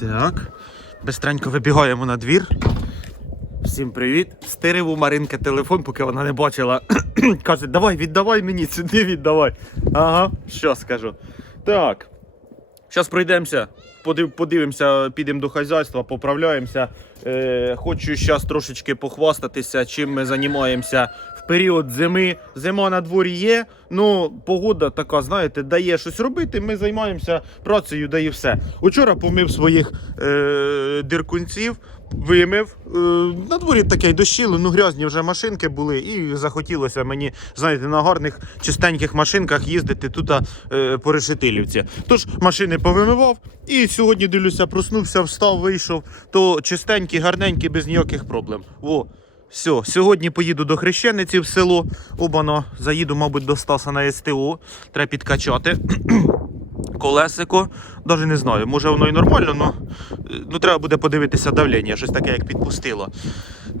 Так. Бистренько вибігаємо на двір. Всім привіт. Стирив у Маринки телефон, поки вона не бачила. Каже, давай, віддавай мені, сюди віддавай. Ага, що скажу. Так. Зараз пройдемося, подив, подивимося, підемо до хазяйства, поправляємося. Е, хочу зараз трошечки похвастатися, чим ми займаємося в період зими. Зима на дворі є, ну погода така, знаєте, дає щось робити. Ми займаємося працею, дає все. Учора помив своїх е, диркунців. Вимив. Е, на дворі таке дощило, ну грязні вже машинки були, і захотілося мені, знаєте, на гарних чистеньких машинках їздити тут е, по решетилівці. Тож машини повимивав, і сьогодні дивлюся, проснувся, встав, вийшов, то чистенькі, гарненькі, без ніяких проблем. Во. Все, сьогодні поїду до Хрещениці в село. Обано, заїду, мабуть, до Стаса на СТО. Треба підкачати. Колесико, навіть не знаю, може воно і нормально, але ну, треба буде подивитися давлення, щось таке, як підпустило.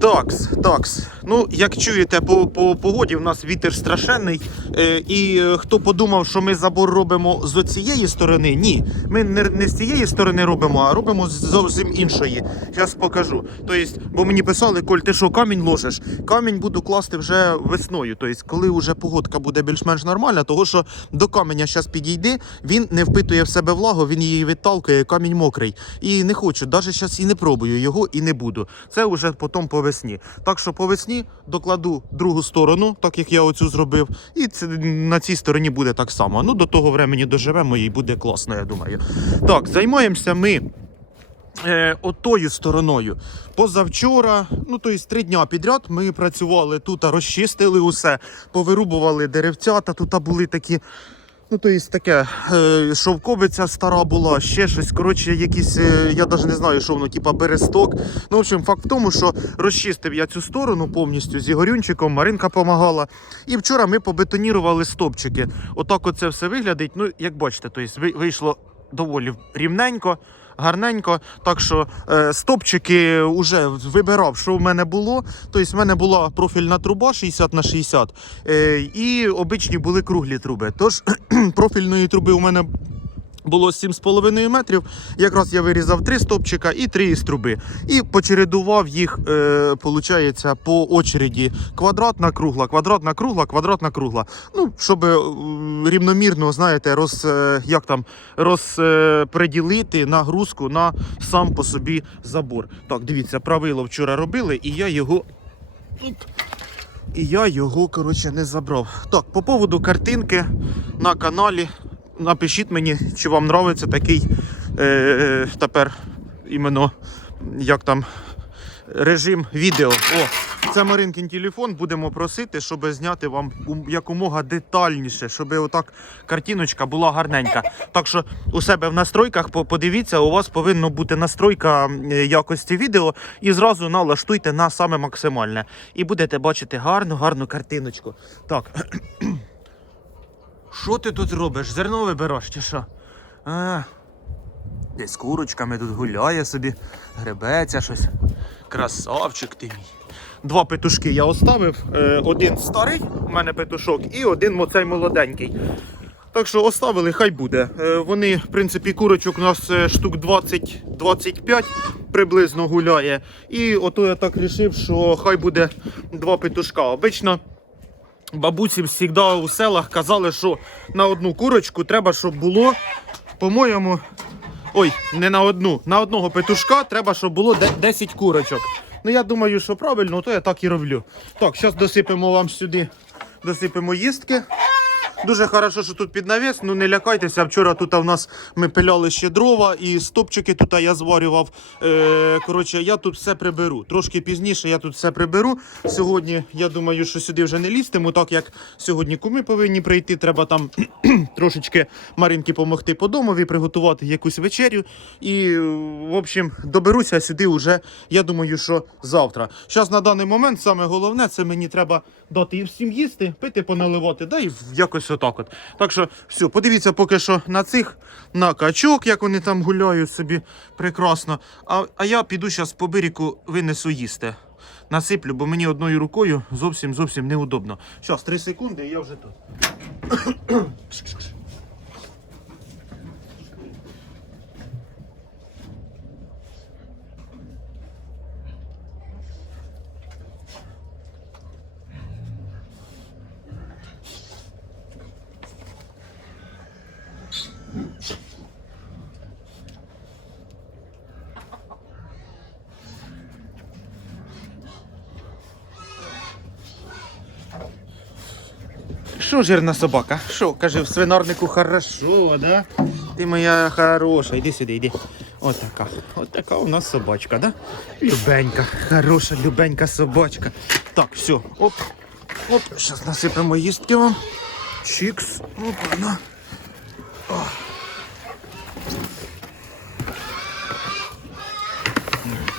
Такс, такс. Ну, як чуєте, по, по погоді в нас вітер страшенний. Е, і е, хто подумав, що ми забор робимо з цієї сторони, ні. Ми не, не з цієї сторони робимо, а робимо з зовсім іншої. Зараз покажу. Тобто, бо мені писали, Коль, ти що, камінь ложиш? Камінь буду класти вже весною. Тобто, коли вже погодка буде більш-менш нормальна, того що до каменя зараз підійде, він не впитує в себе влагу, він її відталкує, камінь мокрий. І не хочу, навіть зараз і не пробую його і не буду. Це вже потім по весні. Так що по весні докладу другу сторону, так як я оцю зробив, і на цій стороні буде так само. Ну до того времені доживемо і буде класно, я думаю. Так, займаємося ми. Е, отою стороною. Позавчора, ну тобто три дня підряд, ми працювали тут, розчистили усе, повирубували деревцята, тут були такі. Ну, то є таке, шовкобиця шовковиця стара була, ще щось. Коротше, якісь, е, я навіть не знаю, що воно, типа бересток. Ну, в общем, факт в тому, що розчистив я цю сторону повністю з Ігорюнчиком, Маринка допомагала. І вчора ми побетонірували стопчики. Отак оце все виглядить. Ну, як бачите, то є, ви- вийшло доволі рівненько. Гарненько, так що е, стопчики вже вибирав, що в мене було. Тобто, в мене була профільна труба 60 на 60 е, і обичні були круглі труби. Тож профільної труби у мене було 7,5 метрів. Якраз я вирізав три стопчика і три із труби. І почередував їх, е, по очереді квадратна кругла, квадратна кругла, квадратна кругла. Ну, щоб е, рівномірно, знаєте, роз, е, як там, розпреділити нагрузку на сам по собі забор. Так, дивіться, правило вчора робили, і я його. І я його, коротше, не забрав. Так, по поводу картинки на каналі. Напишіть мені, чи вам подобається такий е, тепер іменно як там режим відео. О, це Маринкин телефон. Будемо просити, щоб зняти вам якомога детальніше, щоб отак картиночка була гарненька. Так що у себе в настройках подивіться, у вас повинна бути настройка якості відео і зразу налаштуйте на саме максимальне. І будете бачити гарну, гарну картиночку. Так. Що ти тут робиш? Зерно вибираєш чи що? А, десь з курочками тут гуляє собі, гребеться щось. Красавчик ти мій. Два петушки я оставив. Е, один старий, у мене петушок, і один оцей молоденький. Так що оставили, хай буде. Е, вони, в принципі, курочок у нас е, штук 20-25 приблизно гуляє. І ото я так вирішив, що хай буде два петушка. Обично бабусі завжди у селах казали, що на одну курочку треба, щоб було, по-моєму, ой, не на одну, на одного петушка треба, щоб було де- 10 курочок. Ну я думаю, що правильно, то я так і роблю. Так, зараз досипемо вам сюди, досипемо їстки. Дуже хорошо, що тут під навіс, ну не лякайтеся. Вчора тут у нас ми пиляли ще дрова і стопчики тут я зварював. Е, коротше, я тут все приберу. Трошки пізніше я тут все приберу. Сьогодні я думаю, що сюди вже не лізтиму, так як сьогодні куми повинні прийти. Треба там трошечки Маринки допомогти по домові, приготувати якусь вечерю. І, в общем, доберуся сюди вже, я думаю, що завтра. Зараз на даний момент саме головне, це мені треба дати і всім їсти, пити, поналивати, да і якось отак от. Так що, все, подивіться поки що на цих, на качок, як вони там гуляють собі прекрасно. А, а я піду зараз по берегу винесу їсти. Насиплю, бо мені одною рукою зовсім зовсім неудобно. Зараз, 3 секунди, і я вже тут. Що жирна собака? Що, каже, в свинарнику хорошо, да? Ти моя хороша, іди сюди, йди. Отака. Отака у нас собачка, да? Любенька, хороша, любенька собачка. Так, все, оп. Оп, зараз насипемо їстки вам. Чікс. Опа, на.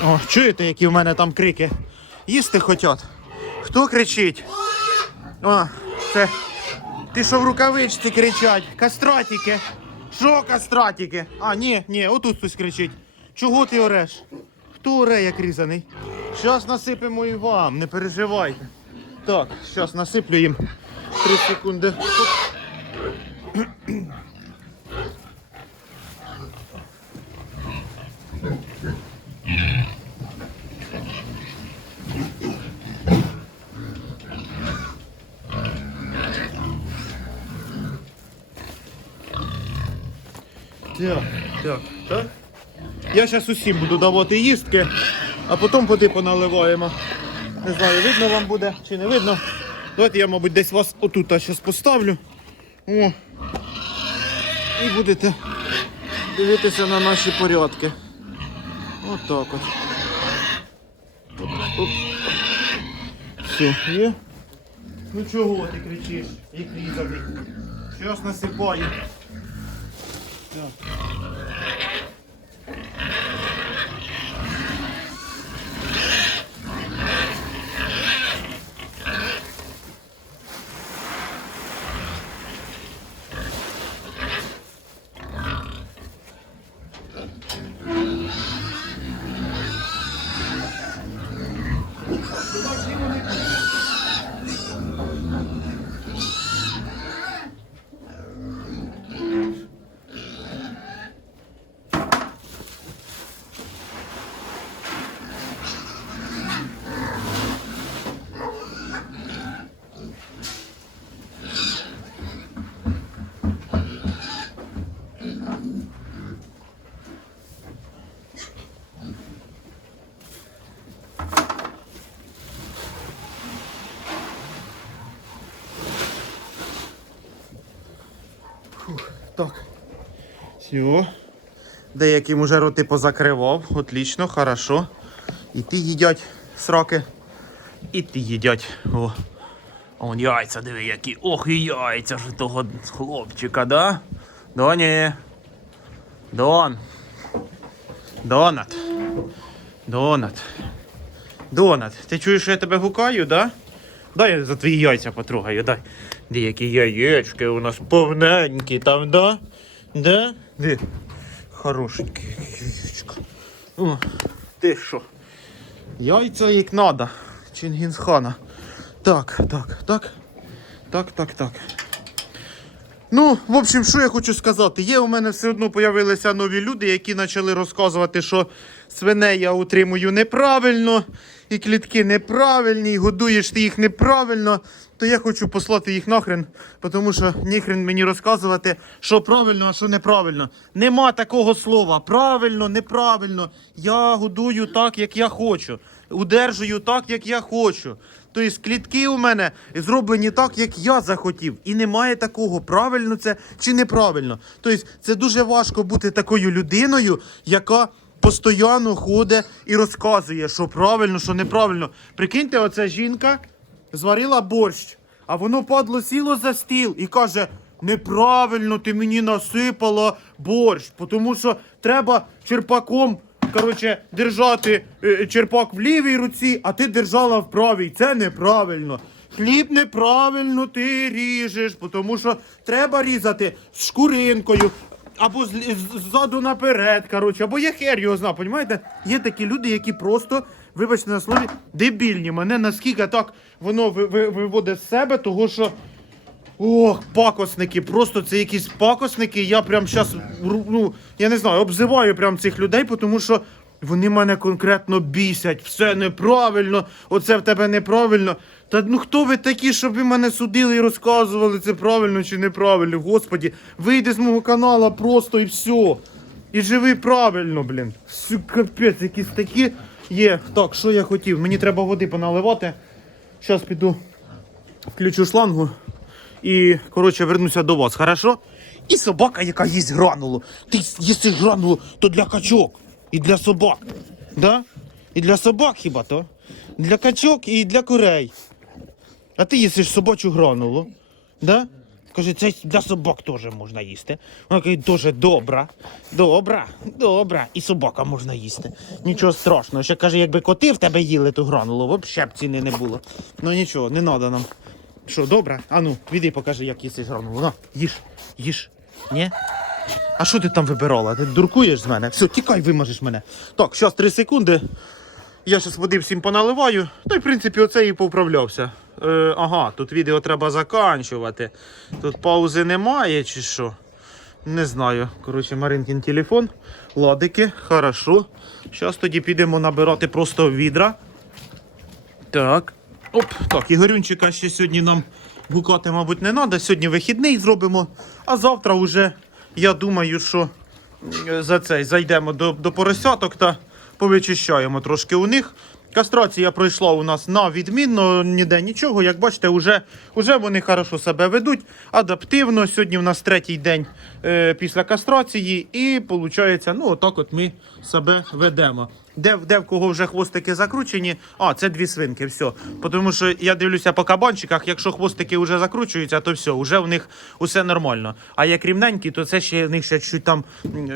О, чуєте, які в мене там крики? Їсти хотять. Хто кричить? О, це. Ти що в рукавичці кричать? Кастратіки. Що кастратики? А, ні, ні, отут хтось кричить. Чого ти ореш? Хто оре, як різаний? Щас насипемо і вам, не переживайте. Так, щас насиплю їм. Три секунди. Так, так, так. Я зараз усім буду давати їстки, а потім води поналиваємо. Не знаю, видно вам буде чи не видно. Давайте я, мабуть, десь вас отут зараз поставлю. О. І будете дивитися на наші порядки. Отак от. Все, є. Ну чого ти кричиш, як різаний? Щось насипаю. Так. Так. Все. Деяким уже роти позакривав. Отлично, хорошо. І ті їдять сраки. І ті їдять. О. А Вон яйця, диви, які. Ох, і яйця ж того хлопчика, да? Доні. Дон. Донат. Донат. Донат. Ти чуєш, що я тебе гукаю, да? Дай за твої яйця потрогаю, дай. Де які яєчки у нас повненькі там, да? Да? Де? Хорошеньке яєчко. О, ти що? Яйця як надо. Чингісхана. Так, так, так. Так, так, так. Ну, в общем, що я хочу сказати. Є у мене все одно появилися нові люди, які почали розказувати, що свиней я утримую неправильно, і клітки неправильні, і годуєш ти їх неправильно. То я хочу послати їх нахрен, тому що ніхрен мені розказувати, що правильно, а що неправильно. Нема такого слова. Правильно, неправильно. Я годую так, як я хочу. Удержую так, як я хочу. Тобто клітки у мене зроблені так, як я захотів. І немає такого, правильно це чи неправильно. Тобто це дуже важко бути такою людиною, яка постійно ходить і розказує, що правильно, що неправильно. Прикиньте, оця жінка зварила борщ, а воно падло сіло за стіл і каже: неправильно ти мені насипала борщ, тому що треба черпаком коротше, держати е, черпак в лівій руці, а ти держала в правій. Це неправильно. Хліб неправильно ти ріжеш, тому що треба різати з шкуринкою. Або ззаду наперед, коротше, або я хер його знав, понімаєте? Є такі люди, які просто, вибачте на слові, дебільні. Мене наскільки так воно ви- ви- виводить з себе, того що Ох, пакосники, просто це якісь пакосники. Я прям зараз, ну, я не знаю, обзиваю прям цих людей, тому що вони мене конкретно бісять. Все неправильно, оце в тебе неправильно. Та ну хто ви такі, щоб ви мене судили і розказували, це правильно чи неправильно? Господі, вийди з мого канала просто і все. І живи правильно, блін. Сю, Капець, якісь такі є. Так, що я хотів? Мені треба води поналивати. Зараз піду, включу шлангу і, коротше, вернуся до вас, хорошо? І собака, яка їсть гранулу. Ти їсиш гранулу, то для качок і для собак. Да? І для собак хіба то? Для качок і для курей. А ти їсиш собачу гранулу. Да? Каже, це для собак теж можна їсти. Вона каже, дуже добра, добра, добра. І собака можна їсти. Нічого страшного. Ще каже, якби коти в тебе їли ту гранулу, взагалі б ціни не було. Ну нічого, не треба нам. Що, добре? А ну, віди покажи, як їсиш гранулу. На, їж, їж. Ні? А що ти там вибирала? Ти дуркуєш з мене? Все, тікай, вимажеш мене. Так, зараз 3 секунди. Я зараз води всім поналиваю. Та й в принципі оце і поправлявся. Е, ага, тут відео треба заканчувати. Тут паузи немає чи що. Не знаю. Коротше, Маринкін телефон. Ладики, хорошо. Зараз тоді підемо набирати просто відра. Так. Оп, так, Ігорюнчика ще сьогодні нам гукати, мабуть, не треба. Сьогодні вихідний зробимо. А завтра вже, я думаю, що е, за цей зайдемо до, до поросяток та повичищаємо трошки у них. Кастрація пройшла у нас на відмінно, ніде нічого. Як бачите, вже, вже вони хорошо себе ведуть, адаптивно. Сьогодні у нас третій день е, після кастрації, і виходить, ну отак от ми себе ведемо. Де, де в кого вже хвостики закручені? А, це дві свинки, все. Тому що я дивлюся по кабанчиках, якщо хвостики вже закручуються, то все, вже в них усе нормально. А як рівненькі, то це ще в них ще чуть там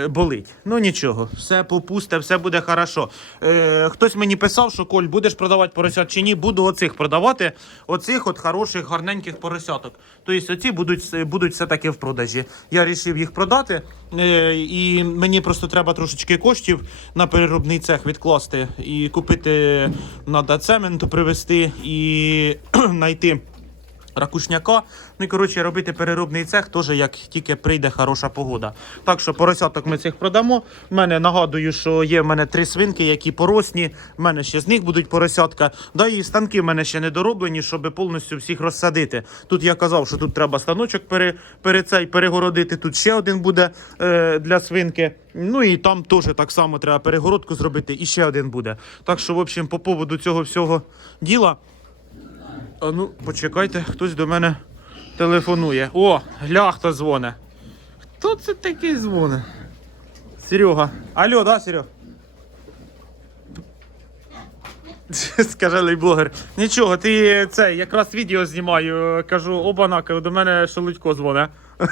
болить. Ну нічого, все попусте, все буде хорошо. Е, хтось мені писав, що Коль, будеш продавати поросят чи ні, буду оцих продавати. Оцих от хороших, гарненьких поросяток. Тобто оці будуть, будуть все-таки в продажі. Я вирішив їх продати, е, і мені просто треба трошечки коштів на переробний цех відкласти і купити треба цементу привезти і знайти. Ракушняка, ну і коротше робити переробний цех теж як тільки прийде хороша погода. Так що поросяток ми цих продамо. В мене нагадую, що є в мене три свинки, які поросні. В мене ще з них будуть поросятка. Да і станки в мене ще не дороблені, щоб повністю всіх розсадити. Тут я казав, що тут треба станочок пере, пере цей, перегородити. Тут ще один буде е, для свинки. Ну і там теж так само треба перегородку зробити, і ще один буде. Так що, в общем, по поводу цього всього діла. А ну, почекайте, хтось до мене телефонує. О, гля, хто дзвоне. Хто це такий дзвоне? Серега. Алло, да, Серег? Скажений блогер. Нічого, ти це, якраз відео знімаю. Кажу, оба кажу, до мене Шелудько дзвоне.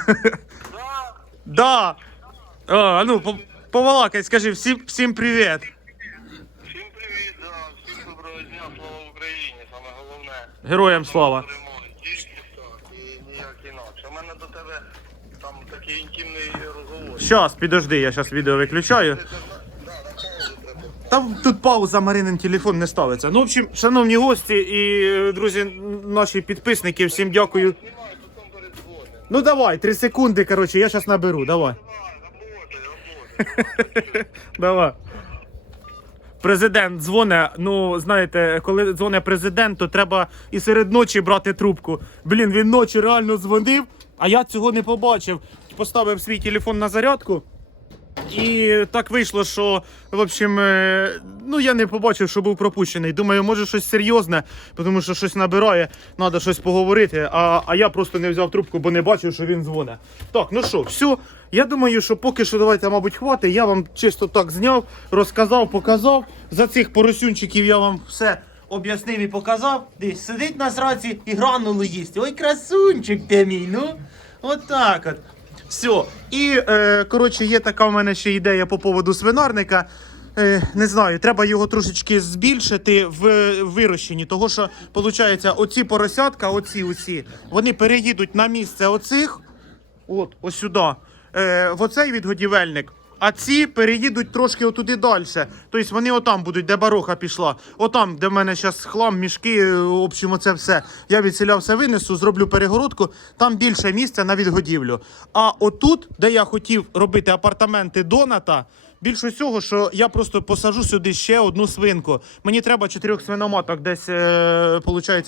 Да. А ну, по- повалакай, скажи, всім, всім привіт. Всім привіт, да, всім доброго дня, слава Україні, саме головне. Героям слава. У мене до тебе там такий інтимний розговор. Щас, підожди, я зараз відео виключаю. Там тут пауза, Маринин телефон не ставиться. Ну, в общем, шановні гості і е, друзі, наші підписники, всім дякую. Ну давай, три секунди, коротше, я зараз наберу, давай. Давай. Президент дзвоне. Ну, знаєте, коли дзвоне президент, то треба і серед ночі брати трубку. Блін, він ночі реально дзвонив, а я цього не побачив. Поставив свій телефон на зарядку. І так вийшло, що в общем, е, ну я не побачив, що був пропущений. Думаю, може щось серйозне, тому що щось набирає, треба щось поговорити. А, а я просто не взяв трубку, бо не бачив, що він дзвонить. Так, ну що, все. Я думаю, що поки що давайте, мабуть, хватить. Я вам чисто так зняв, розказав, показав. За цих поросюнчиків я вам все об'яснив і показав. Десь сидить на сраці і гранулу їсть. Ой, красунчик ти мій, ну. Отак от. Все. І е, коротше, є така в мене ще ідея по поводу свинарника. Е, не знаю, треба його трошечки збільшити в вирощенні. Того що, виходить, оці поросятка, оці усі, вони переїдуть на місце оцих, от, ось сюди, е, в оцей відгодівельник. А ці переїдуть трошки отуди далі. Тобто вони отам будуть, де бароха пішла. Отам, де в мене зараз хлам, мішки, е, в общем, оце все. Я відселяв все винесу, зроблю перегородку, там більше місця на відгодівлю. А отут, де я хотів робити апартаменти Доната, більше всього, що я просто посажу сюди ще одну свинку. Мені треба чотирьох свиноматок десь, е,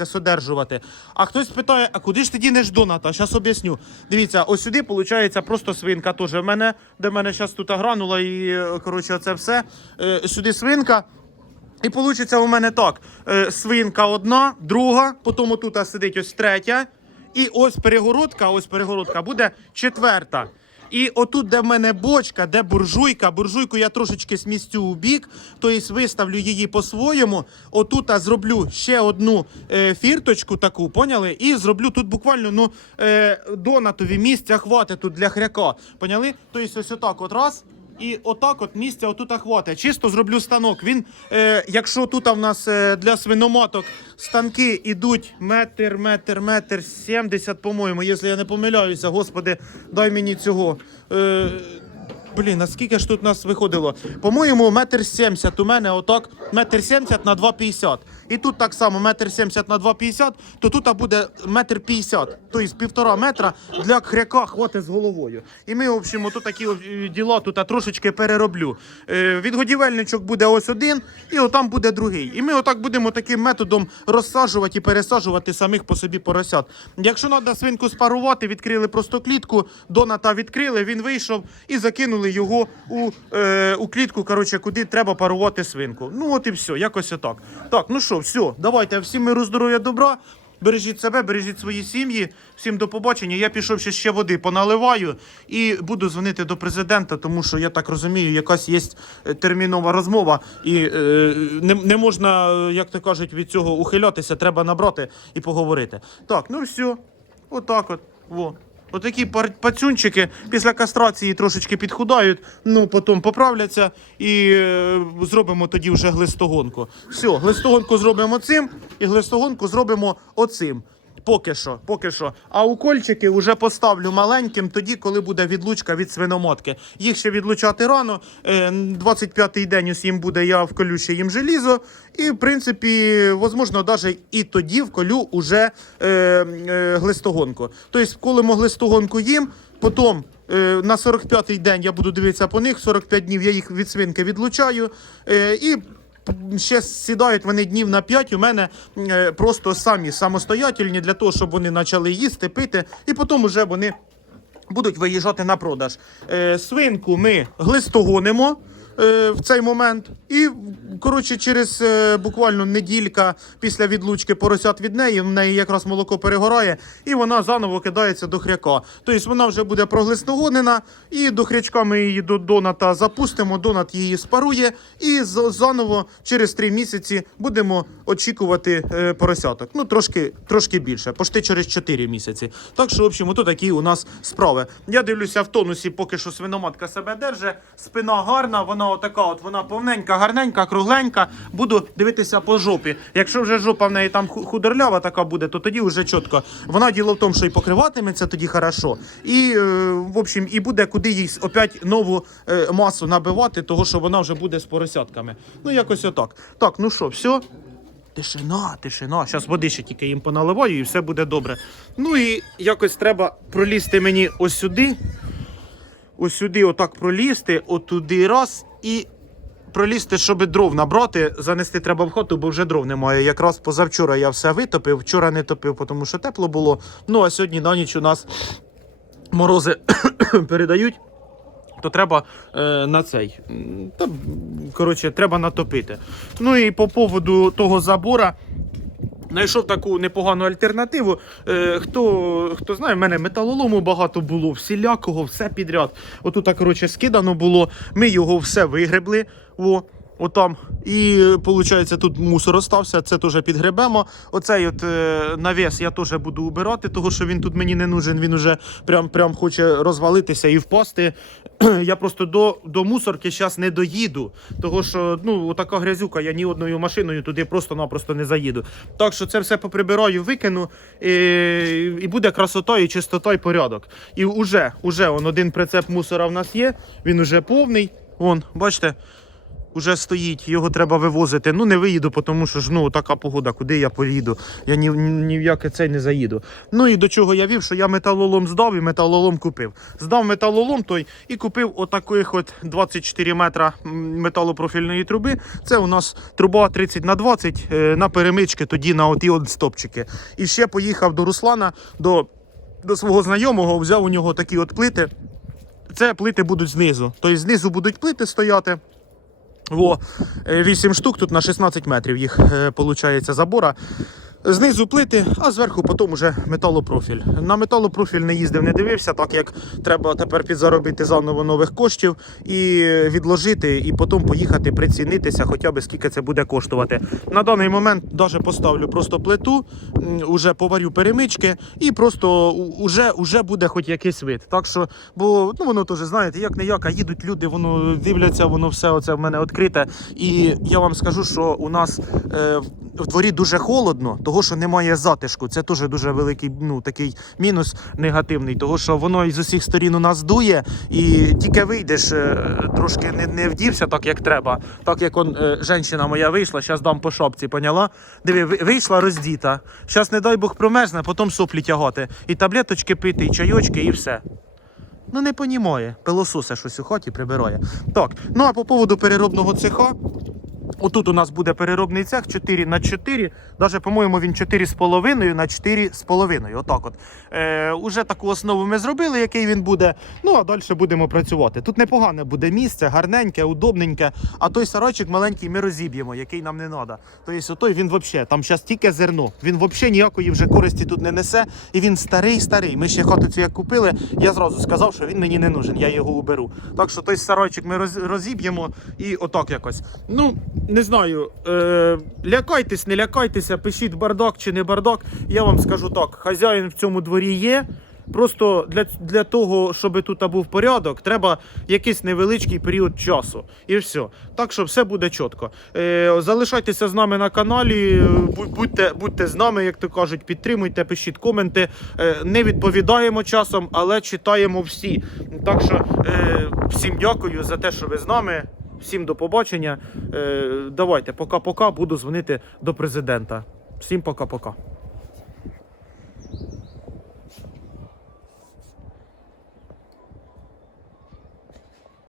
содержувати. А хтось питає, а куди ж ти дінеш Доната? Зараз об'ясню. Дивіться, ось сюди, виходить, просто свинка теж. В мене, де мене зараз тут гранула і, е, коротше, це все. Е, сюди свинка. І вийде у мене так: е, свинка одна, друга, потім отут сидить ось третя. І ось перегородка, ось перегородка буде четверта. І отут, де в мене бочка, де буржуйка, буржуйку я трошечки смістю у бік, тобто виставлю її по-своєму. Отут я зроблю ще одну е, фірточку таку, поняли? І зроблю тут буквально ну, е, донатові місця хватить тут для хряка. Поняли? Тобто ось отак от раз. І отак от місця отут хватить. Чисто зроблю станок. Він, е, якщо тут в нас е, для свиноматок станки ідуть метр, метр, метр, 70, по-моєму, якщо я не помиляюся, господи, дай мені цього. Е, Блін, а скільки ж тут нас виходило? По-моєму, метр сімдесят у мене отак, метр сімдесят на 2,50. І тут так само метр сімдесят на 2,50, то тут буде метр п'ятдесят, тобто півтора метра для хряка хватить з головою. І ми, в общем, тут такі е, діла тут трошечки перероблю. Е, відгодівельничок буде ось один, і отам буде другий. І ми отак будемо таким методом розсаджувати і пересаджувати самих по собі поросят. Якщо треба свинку спарувати, відкрили просто клітку, доната відкрили, він вийшов і закинули його у, е, у клітку, коротше, куди треба парувати свинку. Ну от і все, якось отак. Так, ну що, все, давайте всім миру, здоров'я, добра. Бережіть себе, бережіть свої сім'ї. Всім до побачення. Я пішов ще, ще води поналиваю і буду дзвонити до президента, тому що я так розумію, якась є е, термінова розмова, і е, не, не можна, е, як то кажуть, від цього ухилятися. Треба набрати і поговорити. Так, ну все, отак от. Во. Отакі пацюнчики після кастрації трошечки підхудають, ну потім поправляться і е, зробимо тоді вже глистогонку. Все, глистогонку зробимо цим і глистогонку зробимо оцим. Поки що, поки що. А укольчики вже поставлю маленьким тоді, коли буде відлучка від свиномотки. Їх ще відлучати рано. Е, 25-й день ось їм буде, я вколю ще їм желізо. І, в принципі, можливо, навіть і тоді вколю уже е, е, глистогонку. Тобто, вколимо глистогонку їм, потім е, на 45-й день я буду дивитися по них, 45 днів я їх від свинки відлучаю. Е, і ще сідають вони днів на 5 у мене е, просто самі самостоятельні для того, щоб вони почали їсти, пити, і потім вже вони будуть виїжджати на продаж. Е, свинку ми глистогонимо. Е, В цей момент, і коротше, через е, буквально неділька після відлучки поросят від неї, в неї якраз молоко перегорає, і вона заново кидається до хряка. Тобто вона вже буде проглистогонена, і до хрячка ми її до доната запустимо. Донат її спарує, і заново через три місяці будемо очікувати е, поросяток. Ну трошки, трошки більше, пошти через 4 місяці. Так що, в общем, ото такі у нас справи. Я дивлюся в тонусі, поки що свиноматка себе держить. Спина гарна, вона отака, от вона повненька, гарненька, кругленька. Буду дивитися по жопі. Якщо вже жопа в неї там худорлява така буде, то тоді вже чітко. Вона діло в тому, що і покриватиметься тоді хорошо. І, е, в общем, і буде куди їй опять нову е, масу набивати, того що вона вже буде з поросятками. Ну, якось отак. Так, ну що, все. Тишина, тишина. Зараз води ще тільки їм поналиваю і все буде добре. Ну і якось треба пролізти мені ось сюди. Ось сюди, отак пролізти, отуди раз і пролізти, щоб дров набрати. Занести треба в хату, бо вже дров немає. Якраз позавчора я все витопив, вчора не топив, тому що тепло було. Ну а сьогодні на ніч у нас морози передають. То треба е, на цей. Та, коротше, треба натопити. Ну і по поводу того забора. Знайшов таку непогану альтернативу. Е, хто, хто знає, в мене металолому багато було, всілякого, все підряд. Отут, коротше, скидано було. Ми його все вигребли. О, отам. І виходить, тут мусор остався, це теж підгребемо. Оцей от е, навіс я теж буду убирати, тому що він тут мені не нужен. Він уже прям, прям хоче розвалитися і впасти. Я просто до, до мусорки зараз не доїду, тому що ну, така грязюка, я ні одною машиною туди просто-напросто не заїду. Так що це все поприбираю, викину, і, і буде красота, і чистота, і порядок. І уже, уже он, один прицеп мусора в нас є, він уже повний. Вон, бачите, Уже стоїть, його треба вивозити. Ну не виїду, тому що ж ну така погода, куди я поїду. Я ні, ні в яке цей не заїду. Ну і до чого я вів, що я металолом здав і металолом купив. Здав металолом той і купив отаких от 24 метра металопрофільної труби. Це у нас труба 30 на 20 е, на перемички, тоді на оті от стопчики. І ще поїхав до Руслана, до, до свого знайомого, взяв у нього такі от плити. Це плити будуть знизу. Тобто знизу будуть плити стояти. Во, 8 штук тут на 16 метрів їх виходить забора. Знизу плити, а зверху потім уже металопрофіль. На металопрофіль не їздив, не дивився, так як треба тепер підзаробити заново нових коштів і відложити, і потім поїхати прицінитися, хоча б скільки це буде коштувати. На даний момент навіть поставлю просто плиту, м, уже поварю перемички, і просто уже, уже буде хоч якийсь вид. Так що, бо ну воно теж знаєте, як не як, а їдуть люди, воно дивляться, воно все оце в мене відкрите. І я вам скажу, що у нас е, в- дворі дуже холодно, того що немає затишку. Це теж дуже великий ну, такий мінус негативний, того що воно із усіх сторін у нас дує, і тільки вийдеш, е, трошки не, не вдівся так, як треба. Так як он, е, жінка моя вийшла, зараз дам по шапці, поняла? Диви, вийшла роздіта. Зараз, не дай Бог, промерзне, потім соплі тягати. І таблеточки пити, і чайочки, і все. Ну не понімає. Пилососе щось у хаті прибирає. Так, ну а по поводу переробного цеха. Отут у нас буде переробний цех 4 на 4. Даже, по-моєму, він 4,5 на 4,5. Отак от. Е, уже таку основу ми зробили, який він буде. Ну а далі будемо працювати. Тут непогане буде місце, гарненьке, удобненьке. А той сарайчик маленький ми розіб'ємо, який нам не треба. Тобто, отой він взагалі, там зараз тільки зерно. Він взагалі ніякої вже користі тут не несе. І він старий, старий. Ми ще хату цю як купили. Я зразу сказав, що він мені не нужен, я його уберу. Так що той сарайчик ми розіб'ємо і отак якось. Ну, не знаю, е, лякайтесь, не лякайтеся, пишіть бардак чи не бардак. Я вам скажу так: хазяїн в цьому дворі є. Просто для, для того, щоб тут був порядок, треба якийсь невеличкий період часу. І все. Так що все буде чітко. Е, залишайтеся з нами на каналі, будьте, будьте з нами, як то кажуть, підтримуйте, пишіть коменти. Е, не відповідаємо часом, але читаємо всі. Так що е, всім дякую за те, що ви з нами. Всім до побачення. Е, давайте, пока-пока, буду дзвонити до президента. Всім пока-пока.